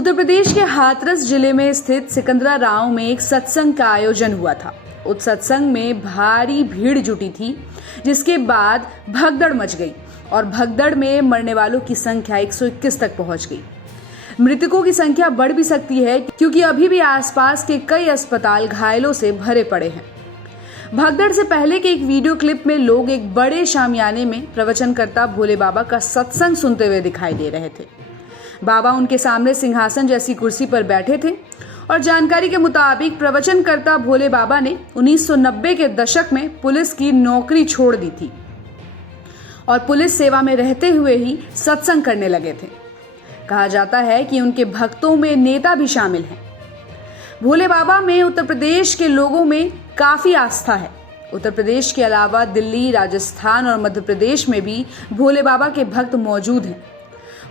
उत्तर प्रदेश के हाथरस जिले में स्थित सिकंदरा गांव में एक सत्संग का आयोजन हुआ था। उस सत्संग में भारी भीड़ जुटी थी, जिसके बाद भगदड़ मच गई और भगदड़ में मरने वालों की संख्या 121 तक पहुंच गई। मृतकों की संख्या बढ़ भी सकती है क्योंकि अभी भी आसपास के कई अस्पताल घायलों से भरे पड़े हैं। भगदड़ से पहले के एक वीडियो क्लिप में लोग एक बड़े शामियाने में प्रवचनकर्ता भोले बाबा का सत्संग सुनते हुए दिखाई दे रहे थे। बाबा उनके सामने सिंहासन जैसी कुर्सी पर बैठे थे और जानकारी के मुताबिक प्रवचनकर्ता भोले बाबा ने 1990 के दशक में पुलिस की नौकरी छोड़ दी थी और पुलिस सेवा में रहते हुए ही सत्संग करने लगे थे। कहा जाता है कि उनके भक्तों में नेता भी शामिल हैं। भोले बाबा में उत्तर प्रदेश के लोगों में काफी आस्था है। उत्तर प्रदेश के अलावा दिल्ली, राजस्थान और मध्य प्रदेश में भी भोले बाबा के भक्त मौजूद हैं।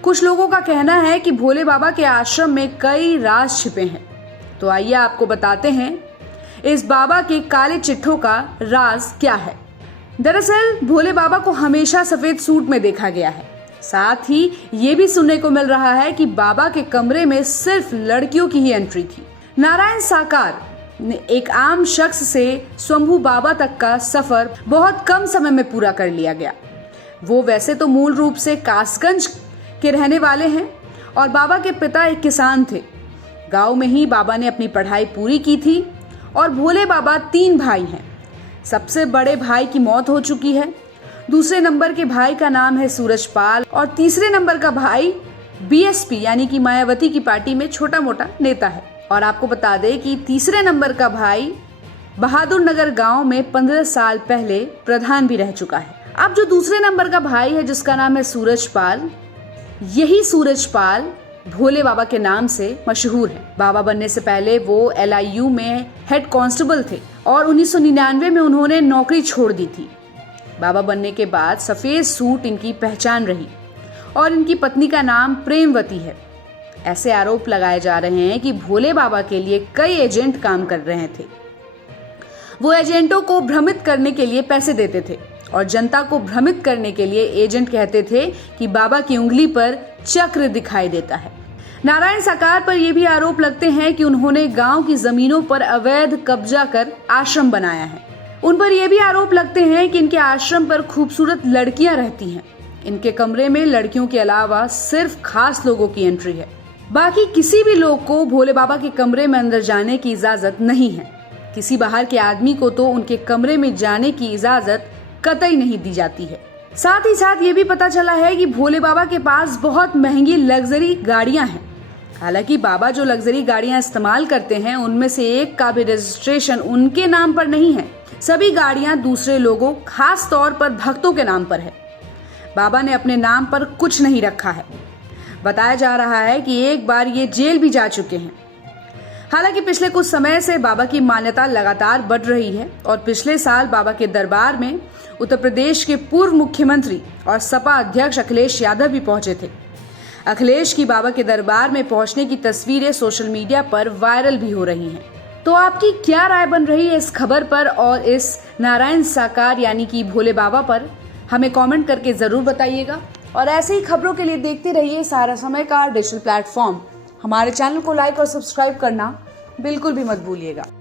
कुछ लोगों का कहना है कि भोले बाबा के आश्रम में कई राज छिपे हैं। तो आइए आपको बताते हैं इस बाबा के काले चिट्ठों का राज क्या है। दरअसल भोले बाबा को हमेशा सफेद सूट में देखा गया है। साथ ही ये भी सुनने को मिल रहा है कि बाबा के कमरे में सिर्फ लड़कियों की ही एंट्री थी। नारायण साकार ने एक आम शख्स से स्वयंभू बाबा तक का सफर बहुत कम समय में पूरा कर लिया गया। वो वैसे तो मूल रूप से कासगंज के रहने वाले हैं और बाबा के पिता एक किसान थे। गांव में ही बाबा ने अपनी पढ़ाई पूरी की थी और भोले बाबा 3 भाई हैं। सबसे बड़े भाई की मौत हो चुकी है, दूसरे नंबर के भाई का नाम है सूरजपाल और तीसरे नंबर का भाई बीएसपी यानी कि मायावती की पार्टी में छोटा मोटा नेता है। और आपको बता दें कि तीसरे नंबर का भाई बहादुर नगर गांव में 15 साल पहले प्रधान भी रह चुका है। अब जो दूसरे नंबर का भाई है जिसका नाम है सूरजपाल, यही सूरजपाल भोले बाबा के नाम से मशहूर है। बाबा बनने से पहले वो LIU में हेड कांस्टेबल थे और 1999 में उन्होंने नौकरी छोड़ दी थी। बाबा बनने के बाद सफेद सूट इनकी पहचान रही और इनकी पत्नी का नाम प्रेमवती है। ऐसे आरोप लगाए जा रहे हैं कि भोले बाबा के लिए कई एजेंट काम कर रहे थे। वो एजेंटों को भ्रमित करने के लिए पैसे देते थे और जनता को भ्रमित करने के लिए एजेंट कहते थे कि बाबा की उंगली पर चक्र दिखाई देता है। नारायण साकार पर यह भी आरोप लगते हैं कि उन्होंने गांव की जमीनों पर अवैध कब्जा कर आश्रम बनाया है। उन पर यह भी आरोप लगते हैं कि इनके आश्रम पर खूबसूरत लड़कियां रहती हैं। इनके कमरे में लड़कियों के अलावा सिर्फ खास लोगों की एंट्री है। बाकी किसी भी लोग को भोले बाबा के कमरे में अंदर जाने की इजाजत नहीं है। किसी बाहर के आदमी को तो उनके कमरे में जाने की इजाजत कतई नहीं दी जाती है। साथ ही साथ ये भी पता चला है कि भोले बाबा के पास बहुत महंगी लग्जरी गाड़ियां हैं। हालांकि बाबा जो लग्जरी गाड़ियां इस्तेमाल करते हैं उनमें से एक का भी रजिस्ट्रेशन उनके नाम पर नहीं है। सभी गाड़ियां दूसरे लोगों, खास तौर पर भक्तों के नाम पर है। बाबा ने अपने नाम पर कुछ नहीं रखा है। बताया जा रहा है कि एक बार ये जेल भी जा चुके हैं। हालांकि पिछले कुछ समय से बाबा की मान्यता लगातार बढ़ रही है और पिछले साल बाबा के दरबार में उत्तर प्रदेश के पूर्व मुख्यमंत्री और सपा अध्यक्ष अखिलेश यादव भी पहुंचे थे। अखिलेश की बाबा के दरबार में पहुंचने की तस्वीरें सोशल मीडिया पर वायरल भी हो रही हैं। तो आपकी क्या राय बन रही है इस खबर पर और इस नारायण साकार यानी कि भोले बाबा पर? हमें कमेंट करके जरूर बताइएगा और ऐसे ही खबरों के लिए देखते रहिए सारा समय का डिजिटल प्लेटफॉर्म। हमारे चैनल को लाइक और सब्सक्राइब करना बिल्कुल भी मत भूलिएगा।